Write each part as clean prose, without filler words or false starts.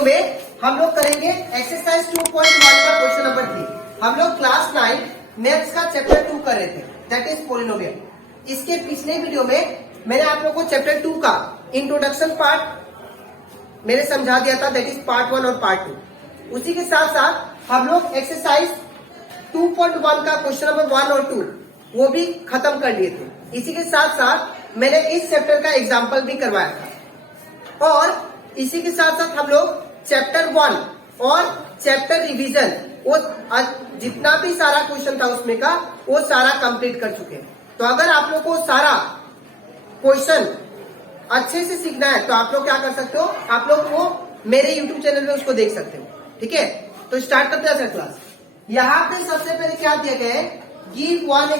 Video में हम लोग करेंगे एक्सरसाइज 2.1 का क्वेश्चन नंबर 3। हम लोग क्लास 9 मैथ्स का चैप्टर 2 कर रहे थे, दैट इज पॉलिनोमियल। इसके पिछले वीडियो में मैंने आप लोगों को चैप्टर 2 का इंट्रोडक्शन पार्ट मैंने समझा दिया था, दैट इज पार्ट 1 और पार्ट 2। उसी के साथ साथ हम लोग एक्सरसाइज 2.1 का क्वेश्चन नंबर 1 और 2 वो भी खत्म कर लिए थे। इसी के साथ साथ मैंने इस चैप्टर का एग्जाम्पल भी करवाया था, और इसी के साथ साथ हम लोग चैप्टर 1 और चैप्टर रिवीजन वो जितना भी सारा क्वेश्चन था उसमें का वो सारा कंप्लीट कर चुके हैं। तो अगर आप लोग को सारा क्वेश्चन अच्छे से सीखना है तो आप लोग क्या कर सकते हो, आप लोग वो मेरे YouTube चैनल में उसको देख सकते हो। ठीक है, तो स्टार्ट करते हैं सर क्लास। यहाँ पे सबसे पहले क्या दिया गया है, give one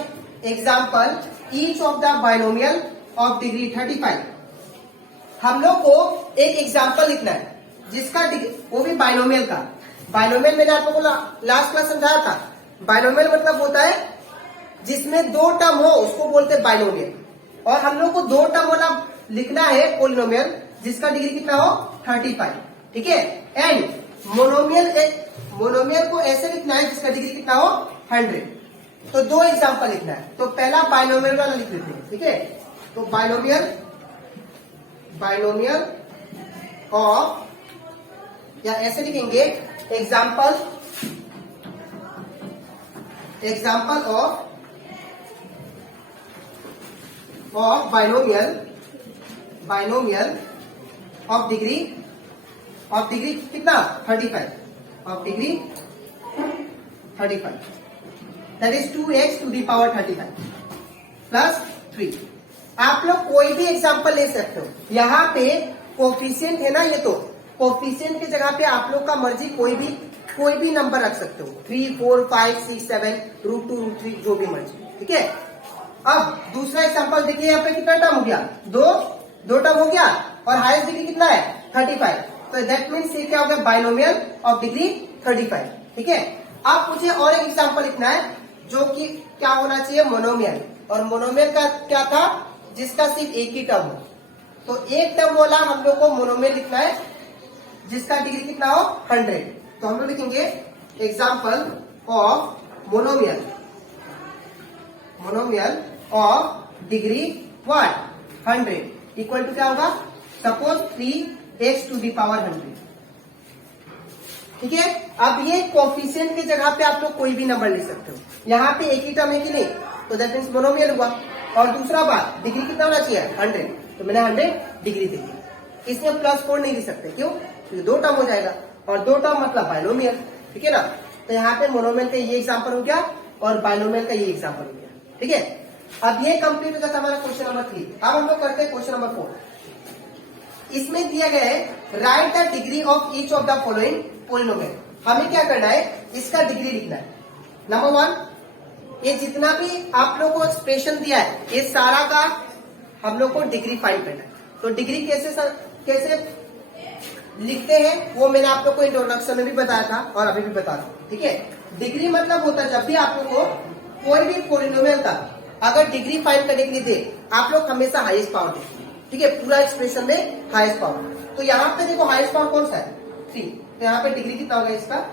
example each of the binomial of degree 35। हम लोग को एक एग्जाम्पल लिखना है जिसका डिग्री, वो भी बाइनोमियल का। बाइनोमियल मैंने आप लोगों को लास्ट क्लास समझाया था। बाइनोमियल मतलब होता है जिसमें दो टर्म हो उसको बोलते हैं बाइनोमियल, और हम लोग को दो टर्म वाला लिखना है पॉलिनोमियल जिसका डिग्री कितना हो 35। ठीक है, एंड मोनोमियल को ऐसे लिखना है जिसका डिग्री कितना हो 100। तो दो एग्जाम्पल लिखना है। तो पहला बाइनोमियल वाला लिख लेते हैं। ठीक है, तो बाइनोमियल ऑफ, या ऐसे लिखेंगे example of binomial of degree कितना 35, of degree 35, that is 2x to the power 35 plus 3। आप लोग कोई भी एग्जाम्पल ले सकते हो। यहाँ पे कोफिशिएंट है ना, ये तो कोफिशिएंट की जगह पे आप लोग का मर्जी कोई भी नंबर रख सकते हो, 3, 4, 5, 6, 7, √2, √3 जो भी मर्जी। ठीक है, अब दूसरा एग्जाम्पल देखिए, यहाँ पे कितना टर्म हो गया, दो टर्म हो गया, और हाईएस्ट डिग्री कितना है 35। तो दैट मीन्स ये क्या हो गया, बाइनोमियल ऑफ डिग्री 35। ठीक है, अब मुझे और एक एग्जाम्पल लिखना है जो कि क्या होना चाहिए, मोनोमियल। और मोनोमियल का क्या था, जिसका सिर्फ एक ही टर्म हो। तो एक टर्म वाला हम लोग को मोनोमियल लिखना है जिसका डिग्री कितना हो 100। तो हम लोग लिखेंगे example of monomial of degree 100 equal to क्या होगा, suppose 3x to the power 100। ठीक है, अब ये कोफिशिएंट की जगह पे आप लोग कोई भी नंबर ले सकते हो। यहाँ पे एक ही टर्म है कि नहीं, तो दैट मीन्स मोनोमियल हुआ। और दूसरा बात, डिग्री कितना होना चाहिए 100, तो मैंने 100 डिग्री दे दी। इसमें +4 नहीं दे सकते, क्यों, क्योंकि दो टर्म हो जाएगा, और दो टर्म मतलब बाइनोमियल। ठीक है ना, तो यहाँ पे मोनोमियल का ये एग्जाम्पल हो गया और बाइनोमियल का ये एग्जाम्पल हो गया। ठीक है, अब ये कंप्लीट हो जाता हमारा क्वेश्चन नंबर 3। अब हम लोग करते हैं क्वेश्चन नंबर 4। इसमें दिया गया है right the degree of each of the following polynomial. हमें क्या करना है, इसका डिग्री लिखना है। नंबर 1, ये जितना भी आप लोग को एक्सप्रेशन दिया है ये सारा का हम लोग को डिग्री फाइंड करना है। तो डिग्री कैसे लिखते हैं वो मैंने आप लोग को इंट्रोडक्शन में भी बताया था और अभी भी बता रहा हूँ। ठीक है, डिग्री मतलब होता है जब भी आप लोग को कोई भी पॉलिनोमियल का अगर डिग्री फाइंड करने के लिए दे, आप लोग हमेशा हाईएस्ट पावर देखिए। ठीक है, पूरा एक्सप्रेशन में हाईएस्ट पावर। तो यहाँ पे देखो हाईएस्ट पावर कौन सा है, 3। तो यहाँ पे डिग्री कितना होगा इसका,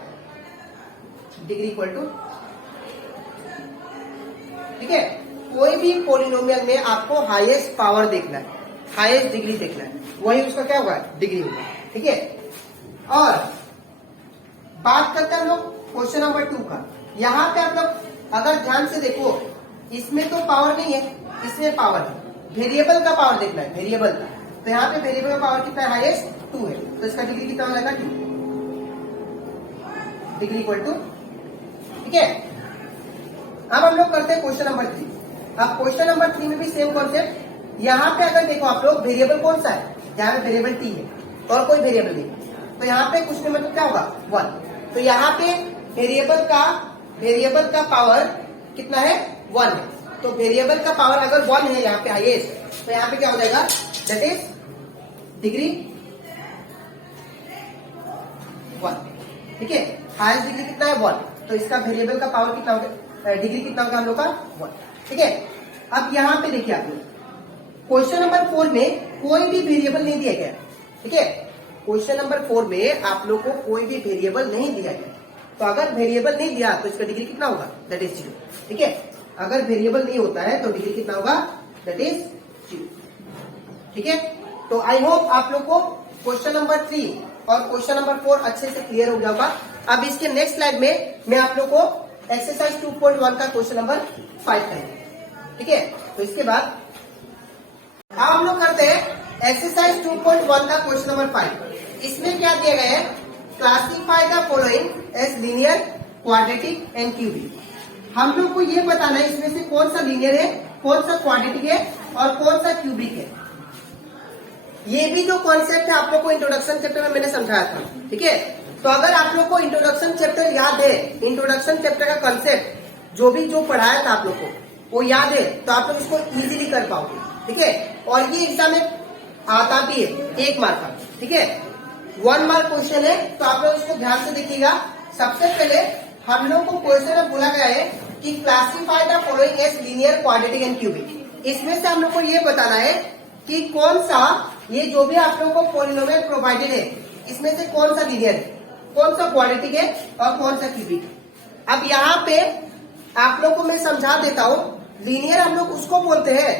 डिग्री इक्वल टू, ठीक है, कोई भी पॉलिनोमियल में आपको हाईएस्ट पावर देखना है, हाईएस्ट डिग्री देखना है, वही उसका क्या होगा, डिग्री होगा। ठीक है, और बात करते हैं हम लोग क्वेश्चन नंबर 2 का। यहाँ पे आप लोग अगर ध्यान से देखो, इसमें तो पावर नहीं है, इसमें पावर है। वेरिएबल का पावर देखना है, वेरिएबल का। तो यहाँ पे वेरिएबल का पावर कितना है, हाईएस्ट 2 है, तो इसका डिग्री कितना हो जाएगा 2, डिग्री इक्वल टू। ठीक है, अब हम लोग करते हैं क्वेश्चन नंबर 3। अब क्वेश्चन नंबर 3 में भी सेम कॉन्सेप्ट। यहाँ पे अगर देखो आप लोग वेरिएबल कौन सा है, यहाँ पे वेरिएबल t है और कोई वेरिएबल नहीं, तो यहाँ पे कुछ मतलब क्या होगा 1। तो यहाँ पे वेरिएबल का पावर कितना है 1 है। तो वेरिएबल का पावर अगर 1 है यहाँ पे हाईएस्ट, तो यहाँ पे क्या हो जाएगा, दैट इज डिग्री 1। ठीक है, हाईएस्ट डिग्री कितना है 1, तो इसका वेरिएबल का पावर कितना होगा, डिग्री कितना होगा हम लोग का 1। ठीक है, अब यहाँ पे देखिए आप लोग क्वेश्चन नंबर 4 में कोई भी वेरिएबल नहीं दिया गया। ठीक है, क्वेश्चन नंबर 4 में आप लोग को कोई भी वेरिएबल नहीं दिया गया, तो अगर वेरिएबल नहीं दिया तो इसका डिग्री कितना होगा, दैट इज 0। ठीक है, अगर वेरिएबल नहीं होता है तो डिग्री कितना होगा, दैट इज 0। ठीक है, तो आई होप आप लोग को क्वेश्चन नंबर 3 और क्वेश्चन नंबर 4 अच्छे से क्लियर हो गया होगा। अब इसके नेक्स्ट स्लाइड में मैं आप लोग को एक्सरसाइज 2.1 का क्वेश्चन नंबर 5 करेंगे। ठीक है, तो इसके बाद अब हम लोग करते हैं एक्सरसाइज 2.1 का क्वेश्चन नंबर 5। इसमें क्या दिया गया है, classify the following as linear, quadratic and cubic. हम लोग को ये बताना है इसमें से कौन सा लीनियर है, कौन सा क्वाड्रेटिक है और कौन सा क्यूबिक है। ये भी जो कॉन्सेप्ट है आप लोग को इंट्रोडक्शन चैप्टर में मैंने समझाया था। ठीक है, तो अगर आप लोग को इंट्रोडक्शन चैप्टर याद है, इंट्रोडक्शन चैप्टर का कॉन्सेप्ट जो पढ़ाया था आप लोग को वो याद है, तो आप लोग इसको इजीली कर पाओगे। ठीक है, और ये एग्जाम में आता भी है 1 मार्क का। ठीक है, 1 मार्क क्वेश्चन है, तो आप लोग इसको ध्यान से देखिएगा। सबसे पहले हम लोग को क्वेश्चन में बोला गया है कि classify the following as linear, quadratic and cubic. इसमें से हम लोग को ये बताना है कि कौन सा, ये जो भी आप लोगों को पॉलिनोमियल प्रोवाइडेड है इसमें से कौन सा लीनियर है, कौन सा क्वाड्रेटिक है और कौन सा क्यूबिक है। अब यहाँ पे आप लोग को मैं समझा देता हूँ। लीनियर हम लोग उसको बोलते हैं,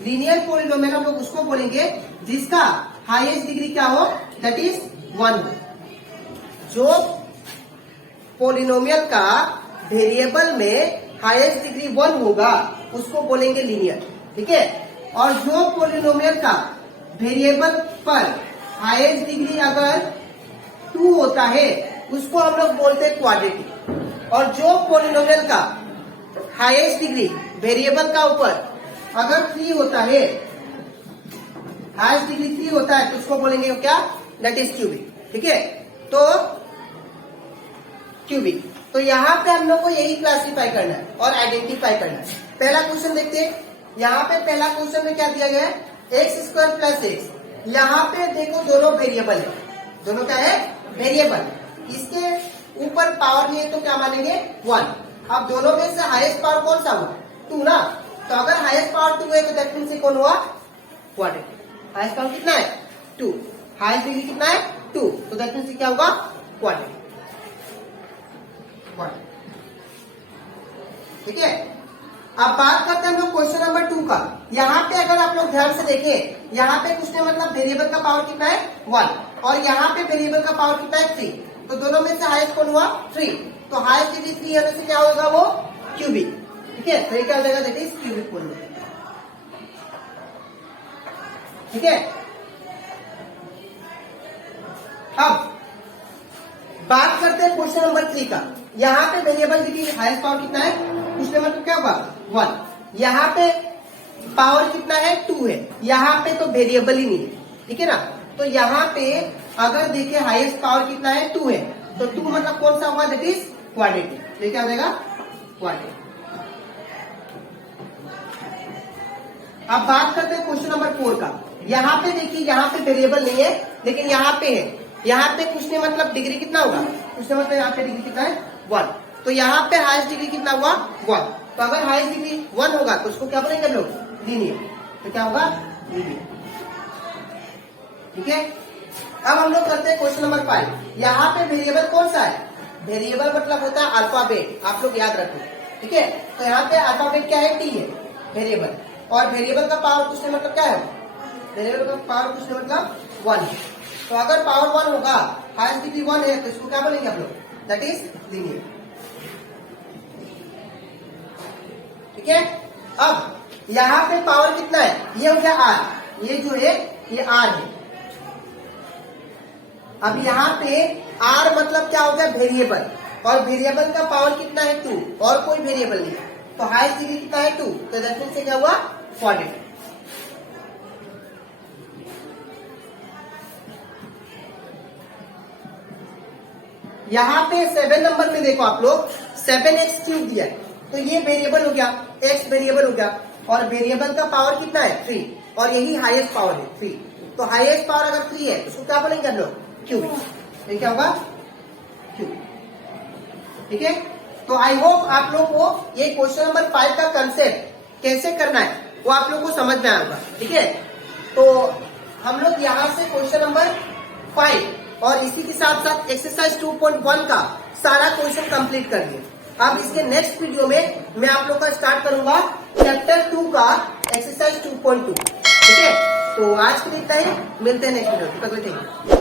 लीनियर पॉलिनोमियल हम लोग उसको बोलेंगे जिसका हाईएस्ट डिग्री क्या हो, दैट इज 1 हो। जो पॉलिनोमियल का वेरिएबल में हाईएस्ट डिग्री 1 होगा उसको बोलेंगे लीनियर। ठीक है, और जो पॉलिनोमियल का वेरिएबल पर हाईएस्ट डिग्री अगर 2 होता है उसको हम लोग बोलते हैं क्वाड्रेटिक। और जो पॉलिनोमियल का हाईएस्ट डिग्री वेरिएबल का ऊपर अगर 3 होता है, हाईएस्ट डिग्री 3 होता है तो उसको बोलेंगे क्या, दैट इज क्यूबिक। ठीक है, तो क्यूबिक। तो यहाँ पे हम लोग को यही क्लासिफाई करना है और आइडेंटिफाई करना है। पहला क्वेश्चन देखते हैं। यहाँ पे पहला क्वेश्चन में क्या दिया गया है, x² + x। यहाँ पे देखो दोनों वेरिएबल है, दोनों क्या है, वेरिएबल। इसके ऊपर पावर नहीं है तो क्या मानेंगे, 1। अब दोनों में से हाईएस्ट पावर कौन सा हुआ, 2 ना। तो अगर हाईएस्ट पावर 2 है तो दैट मीन्स कौन हुआ, क्वाड्रेटिक। हाईएस्ट पावर कितना है, 2। हाईएस्ट डिग्री कितना है, 2, तो दैट मीन्स क्या होगा, क्वाड्रेटिक। ठीक है, अब बात करते हैं हम लोग क्वेश्चन नंबर 2 का। यहाँ पे अगर आप लोग ध्यान से देखें, यहाँ पे कुछ नहीं, मतलब वेरिएबल का पावर कितना है, 1, और यहाँ पे वेरिएबल का पावर कितना है, 3। तो दोनों में से हाईएस्ट कौन हुआ, 3। तो हाईएस्ट डिग्री 3 है तो क्या होगा, वो क्यूबिक। ठीक है, तो ये क्या हो जाएगा, दैट इज क्यूबिक पॉलिनोमियल। ठीक है, अब बात करते हैं क्वेश्चन नंबर 3 का। यहाँ पे वेरिएबल डिग्री हाईएस्ट पावर कितना है, पूछने मतलब क्या होगा, 1। यहाँ पे पावर कितना है, 2 है। यहाँ पे तो वेरिएबल ही नहीं है। ठीक है ना, तो यहाँ पे अगर देखें हाईएस्ट पावर कितना है, 2 है, तो 2 मतलब कौन सा होगा, दैट इज क्वाड्रेटिक। तो क्या हो जाएगा, क्वाड्रेटिक। अब बात करते हैं क्वेश्चन नंबर 4 का। यहाँ पे देखिए, यहाँ पे वेरिएबल नहीं है लेकिन यहाँ पे है। यहाँ पे कुछ नहीं मतलब डिग्री कितना होगा, कुछ नहीं मतलब यहाँ पे डिग्री कितना है, 1। तो यहाँ पे हाईएस्ट डिग्री कितना हुआ, 1। तो अगर हाईएस्ट डिग्री 1 होगा तो उसको क्या बोलेंगे हम लोग, लीनियर। तो क्या होगा, लीनियर। ठीक है, अब हम लोग करते हैं क्वेश्चन नंबर 5। यहाँ पे वेरिएबल कौन सा है, वेरिएबल मतलब होता है अल्फाबेट, आप लोग याद रखो। ठीक है, तो यहाँ पे अल्फाबेट क्या है, टी है वेरिएबल, और वेरिएबल का पावर कुछ नहीं मतलब क्या है, वेरिएबल का पावर कुछ नहीं मतलब 1 है। तो अगर पावर 1 होगा, हाईएस्ट डिग्री 1 है, तो इसको क्या बोलेंगे हम लोग, दैट इज लीनियर। ठीक है, अब यहाँ पे पावर कितना है, ये हो गया r, ये जो है ये r है। अब यहाँ पे r मतलब क्या हो गया, वेरिएबल, और वेरिएबल का पावर कितना है, 2, और कोई वेरिएबल नहीं है। तो हाईएस्ट डिग्री कितना है, 2, तो दैट मीन्स क्या हुआ, क्वाड्रेटिक। यहाँ पे 7 नंबर में देखो आप लोग, 7x³ दिया है, तो ये वेरिएबल हो गया, x वेरिएबल हो गया, और वेरिएबल का पावर कितना है, 3, और यही हाईएस्ट पावर है 3। तो हाईएस्ट पावर अगर 3 है उसको क्या बोलेंगे हम लोग, क्यूबिक। ये क्या होगा, क्यूबिक। ठीक है, तो आई होप आप लोग को ये क्वेश्चन नंबर 5 का कंसेप्ट कैसे करना है वो आप लोग को समझ में आएगा। ठीक है, तो हम लोग यहाँ से क्वेश्चन नंबर 5 और इसी के साथ साथ एक्सरसाइज 2.1 का सारा क्वेश्चन कंप्लीट कर दिए। अब इसके नेक्स्ट वीडियो में मैं आप लोग का स्टार्ट करूंगा चैप्टर 2 का एक्सरसाइज 2.2। ठीक है, तो आज के लिए इतना ही, मिलते हैं नेक्स्ट वीडियो।